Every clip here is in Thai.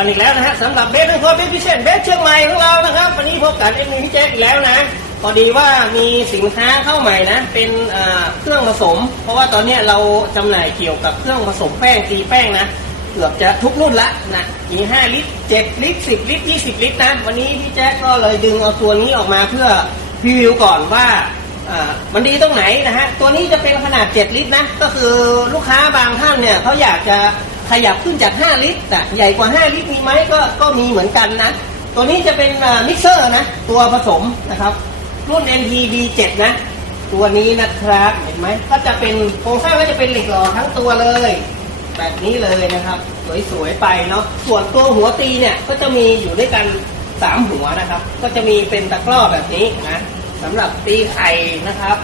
กันอีกแล้วนะฮะสำหรับเบสทุกคนเบสพิเศษเบสเชียงใหม่ของเรานะครับวันนี้พบกับเอ็มมีพี่แจ๊คอีกแล้วนะพอดีว่ามีสินค้าเข้าใหม่นะ เป็นเครื่องผสม เพราะว่าตอนนี้เราจำหน่ายเกี่ยวกับเครื่องผสมแป้งตีแป้งนะเกือบจะทุกรุ่นละนะมี5ลิตร7ลิตร10ลิตร20ลิตรนะวันนี้พี่แจ๊คก็เลยดึงเอาตัวนี้ออกมาเพื่อพรีวิวก่อนว่าอ่ามันดีตรงไหนนะฮะตัวนี้จะเป็นขนาด 7 ลิตรนะก็คือลูกค้าบางท่านเนี่ยเขาอยากจะ ขยับขึ้นจาก 5 ลิตรแต่ใหญ่กว่า 5 ลิตรมีไหมก็ก็มีเหมือนกันนะ ตัวนี้จะเป็นมิกเซอร์นะ ตัวผสมนะครับ รุ่น NTD7 นะ ตัวนี้นะครับเห็นไหมก็จะเป็นโครงสร้างก็จะเป็นเหล็กหล่อทั้งตัวเลย แบบนี้เลยนะครับ สวยๆไปเนาะส่วนตัวหัวตีเนี่ยก็จะมีอยู่ด้วยกัน 3 หัวนะครับ ก็จะมีเป็นตะกร้อแบบนี้นะสำหรับตีไข่นะครับ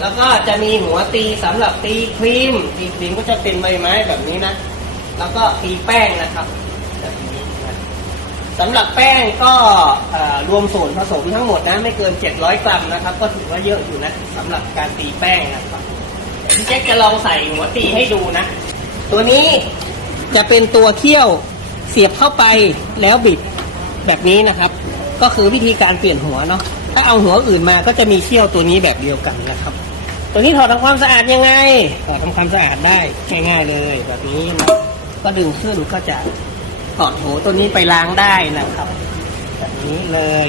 แล้วก็จะมีหัวตีสำหรับตีครีมตีครีมก็จะเป็นใบไม้แบบนี้นะ แล้วก็ตีแป้งนะครับแบบนี้นะสำหรับแป้งก็รวมส่วนผสมทั้งหมดนะไม่เกิน 700 กรัมนะครับ ก็ถือว่าเยอะอยู่นะสำหรับการตีแป้งนะครับพี่แจ็คจะลองใส่หัวตีให้ดูนะ ตัวนี้จะเป็นตัวเคี่ยวเสียบเข้าไปแล้วบิดแบบนี้นะครับ ก็คือวิธีการเปลี่ยนหัวเนาะถ้าเอาหัวอื่นมาก็จะมีเคี่ยวตัวนี้แบบเดียวกันนะครับ ตัวนี้ถอดทำความสะอาดยังไงถอดทำความสะอาดได้ง่าย ๆ เลยแบบนี้นะ ก็ดึงขึ้นก็จะถอดหัวตัวนี้ไปล้างได้นะครับแบบนี้เลย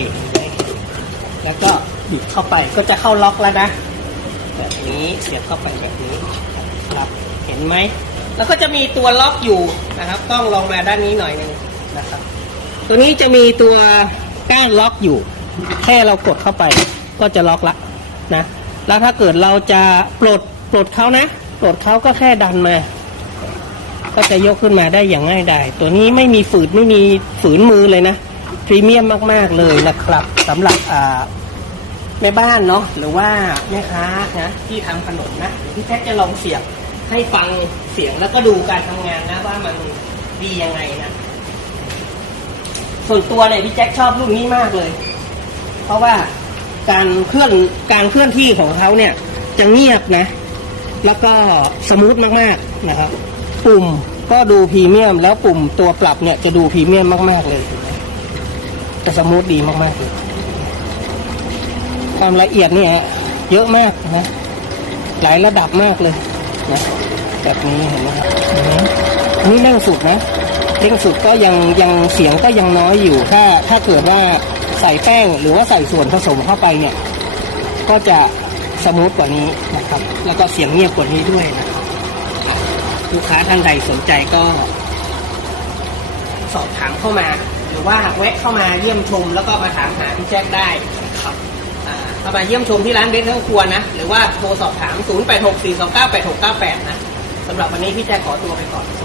แล้วก็บิดเข้าไปก็จะเข้าล็อกแล้วนะ แบบนี้เสียบเข้าไปแบบนี้ครับเห็นไหมแล้วก็จะมีตัวล็อกอยู่นะครับกล้องลองมาด้านนี้หน่อยหนึงนะครับ ตัวนี้จะมีตัวก้านล็อกอยู่ แค่เรากดเข้าไปก็จะล็อกละนะ แล้วถ้าเกิดเราจะปลดปลดเขานะปลดเขาก็แค่ดันมา ก็จะยกขึ้นมาได้อย่างง่ายดายตัวนี้ไม่มีฝืดไม่มีฝืนมือเลยนะพรีเมียมมาก ๆ เลยนะครับสำหรับแม่บ้านเนาะหรือว่าแม่ค้านะที่ทำขนมนะพี่แท็กจะลองเสียบให้ฟังเสียงแล้วก็ดูการทำงานนะว่ามันดียังไงนะส่วนตัวเนี่ยพี่แจ็คชอบรุ่นนี้มากเลย เพราะว่าการเคลื่อนการเคลื่อนที่ของเขาเนี่ยจะเงียบนะ แล้วก็สมูทมากๆนะครับ ปุ่มก็ดูพรีเมียม แล้วปุ่มตัวปรับเนี่ยจะดูพรีเมียมมาก ๆ เลยจะสมูทดีมากๆเลยความละเอียดเนี่ยเยอะมากนะ หลายระดับมากเลยนะแบบนี้เห็นไหมครับนนี้เร่งสุดนะเร่งสุดก็ยังยังเสียงก็ยังน้อยอยู่ ถ้าถ้าเกิดว่าใส่แป้งหรือว่าใส่ส่วนผสมเข้าไปเนี่ย ก็จะสมูทกว่านี้นะครับ แล้วก็เสียงเงียบกว่านี้ด้วยนะ ลูกค้าท่านใดสนใจก็ สอบถามเข้ามา หรือว่าแวะเข้ามาเยี่ยมชม แล้วก็มาถามหาพี่แจ็คได้ครับเข้ามาเยี่ยมชมที่ร้านเบสทั้งครัวนะ หรือว่าโทรสอบถาม 0864298698 นะสำหรับวันนี้พี่แจ็คขอตัวไปก่อนส